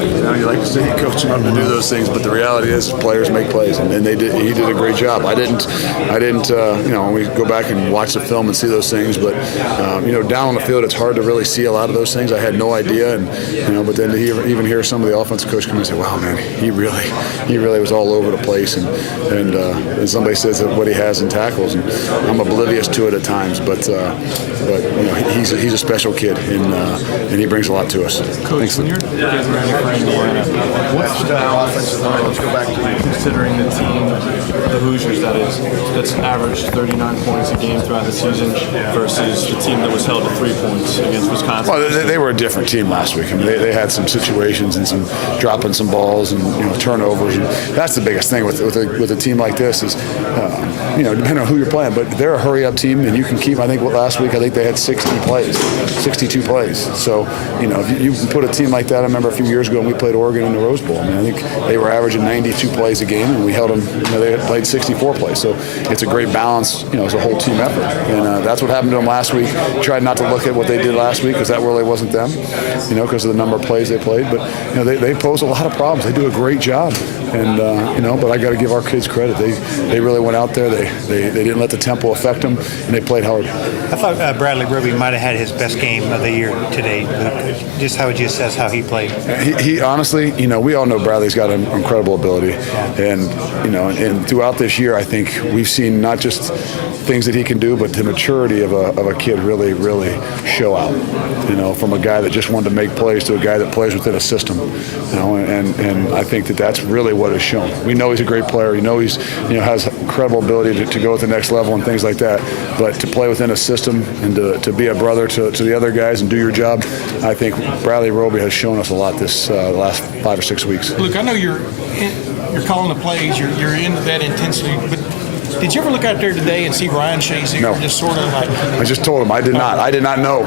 You like to say you coach them to do those things, but the reality is players make plays, and he did a great job. I didn't when we go back and watch the film and see those things, but down on the field it's hard to really see a lot of those things. I had no idea, and but then to even hear some of the offensive coach come and say, "Wow, man, he really was all over the place," and somebody says that what he has in tackles, and I'm oblivious to it at times, but he's a special kid, and he brings a lot to us. Coach, Thanks. when you're getting ready for Indiana, what's the offensive line? Let's go back to considering the team, the Hoosiers, that's averaged 39 points a game throughout the season versus the team that was held to 3 points against Wisconsin. Well, they were a different team last week. I mean, they had some situations and some dropping some balls and turnovers. And that's the biggest thing with a team like this is, depending on who you're playing. But they're a hurry-up team, and you can keep. I think last week they had 62 plays. So if you can put a team like that. I remember a few years ago when we played Oregon in the Rose Bowl. I mean, I think they were averaging 92 plays a game, and we held them. They had played 64 plays. So it's a great balance. It's a whole team effort, and that's what happened to them last week. Tried not to look at what they did last week because that really wasn't them. Because of the number of plays they played. But they pose a lot of problems. They do a great job, and but I got to give our kids credit. They really went out there. They didn't let the tempo affect them, and they played hard. I thought Bradley Roby might have had his best game of the year today. Just how would you assess how he played? He honestly, we all know Bradley's got an incredible ability, and and throughout this year, I think we've seen not just things that he can do, but the maturity of a kid really show out. From a guy that just wanted to make plays to a guy that plays within a system. And I think that's really what is shown. We know he's a great player. We know he's has incredible ability to go to the next level and things like that. But to play within a system and to be a brother to the other guys and do your job, I think Bradley Roby has shown us a lot this last 5 or 6 weeks. Luke, I know you're calling the plays. You're into that intensity, but did you ever look out there today and see Ryan Shazier? No. Just sort of like. I just told him I did not know.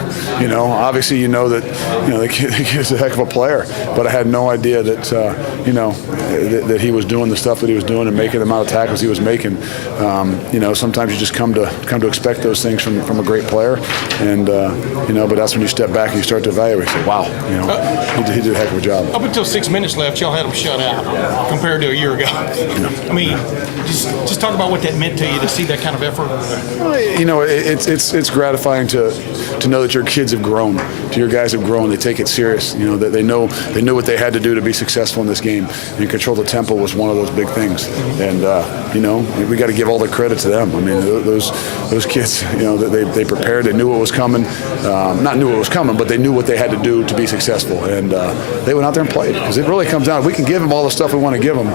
Obviously that the kid's a heck of a player, but I had no idea that that he was doing the stuff that he was doing and making the amount of tackles he was making. Sometimes you just come to expect those things from a great player, and but that's when you step back and you start to evaluate. You say, wow, he did a heck of a job. Up until 6 minutes left, y'all had him shut out compared to a year ago. I mean, just talk about what that meant to you to see that kind of effort. It's gratifying to know that your kids have grown, your guys have grown. They take it serious. That they knew what they had to do to be successful in this game, and control the tempo was one of those big things. And we got to give all the credit to them. I mean, those kids, they prepared. They knew what was coming. Not knew what was coming, but they knew what they had to do to be successful. And they went out there and played, because it really comes down. We can give them all the stuff we want to give them,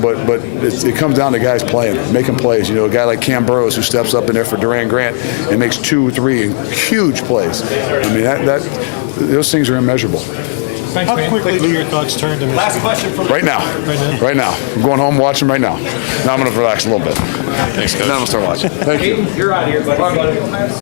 but it comes down to guys playing, making plays. A guy like Cam Burrows who steps up in there for Duran Grant and makes 2 or 3 huge plays. I mean, those things are immeasurable. Thanks, How man. quickly do your thoughts turn to Last question from Right now. I'm going home watching right now. Now I'm going to relax a little bit. Thanks, Coach. Then I'm going to start watching. Thank you. You're out of here, buddy.